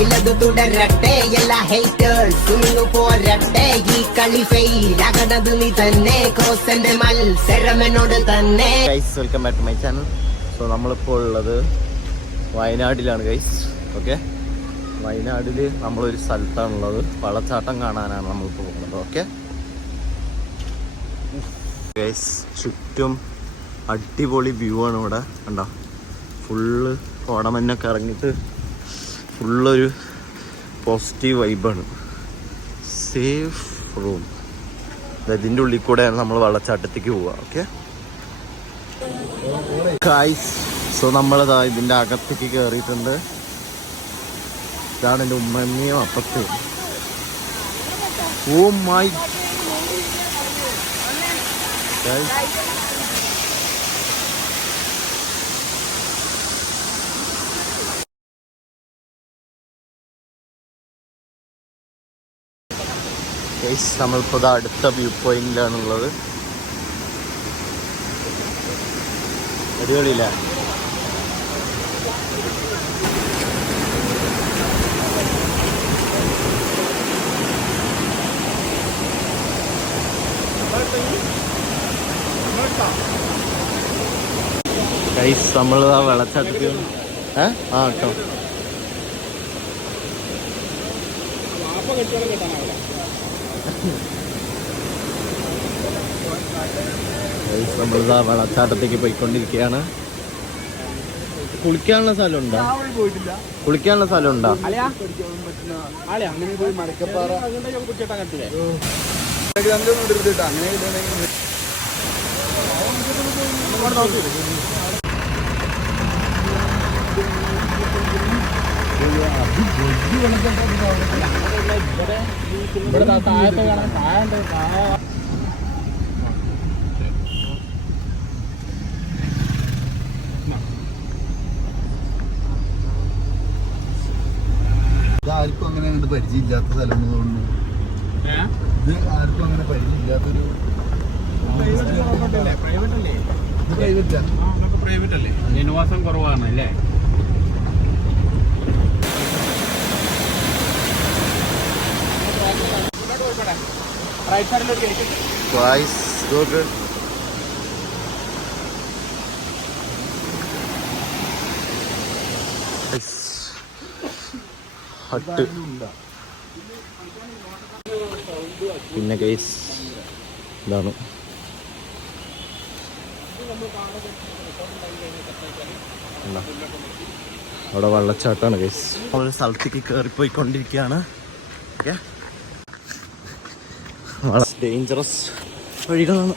ഇല്ലത് തുടരട്ടെ എല്ലാ ഹേറ്റേഴ്സ് പോരട്ടെ ഈ കളി ഫെയിലാകണത് നീ തന്നെ ക്രോസന്റെ മത്സരമെന്നോട് തന്നെ. Welcome back to my channel. So നമ്മളിപ്പോൾ ഉള്ളത് വയനാട്ടിലാണ് ഗൈസ്. ഓക്കെ, വയനാട്ടിൽ നമ്മളൊരു സ്ഥലത്താണുള്ളത്. വെള്ളച്ചാട്ടം കാണാനാണ് നമ്മളിപ്പോൾ പോകുന്നത്. ഓക്കെ ഗൈസ്, ചുറ്റും അടിപൊളി വ്യൂ ആണ് ഇവിടെ. കണ്ടോ, ഫുള്ള് കോടമഞ്ഞൊക്കെ ഇറങ്ങിയിട്ട് ഫുള്ളൊരു പോസിറ്റീവ് വൈബാണ്. Safe room. ഇതിൻ്റെ ഉള്ളിൽ കൂടെയാണ് നമ്മൾ വെള്ളച്ചാട്ടത്തേക്ക് പോവുക. ഓക്കെ ഗൈസ്, സോ നമ്മളിതാ ഇതിൻ്റെ അകത്തേക്ക് കയറിയിട്ടുണ്ട്. ഇതാണ് എൻ്റെ ഉമ്മയും അപ്പത്തും. ഓ മൈ ഗൈസ്, നമ്മളിപ്പോൾ അടുത്ത വ്യൂ പോയിന്റിലാണുള്ളത്. അടിപൊളിയില്ല? ഗൈസ്, നമ്മൾ ആ വെള്ളച്ചാട്ടത്തിൽ കേട്ടോ നമ്മളിതാ വെള്ളച്ചാട്ടത്തേക്ക് പോയിക്കൊണ്ടിരിക്കുകയാണ്. കുളിക്കാനുള്ള സ്ഥലമുണ്ടോ? കുളിക്കാനുള്ള സ്ഥലമുണ്ടോ? ആർക്കും അങ്ങനെ അങ്ങോട്ട് പരിചയമില്ലാത്ത സ്ഥലം തോന്നുന്നു. ഇത് ആർക്കും അങ്ങനെ പരിചയമില്ലാത്തൊരു പ്രൈവറ്റ് അല്ലേ, ജനവാസം കുറവാണ് അല്ലേ. ഹട്ട്. പിന്നെ ഗൈസ് ഇതാണ് അവിടെ വെള്ളച്ചാട്ടമാണ് ഗൈസ്. ഒരു സ്ഥലത്തേക്ക് കയറിപ്പോയിക്കൊണ്ടിരിക്കുകയാണ്. ഓക്കെ, ഡേഞ്ചറസ് വഴികളാണ്.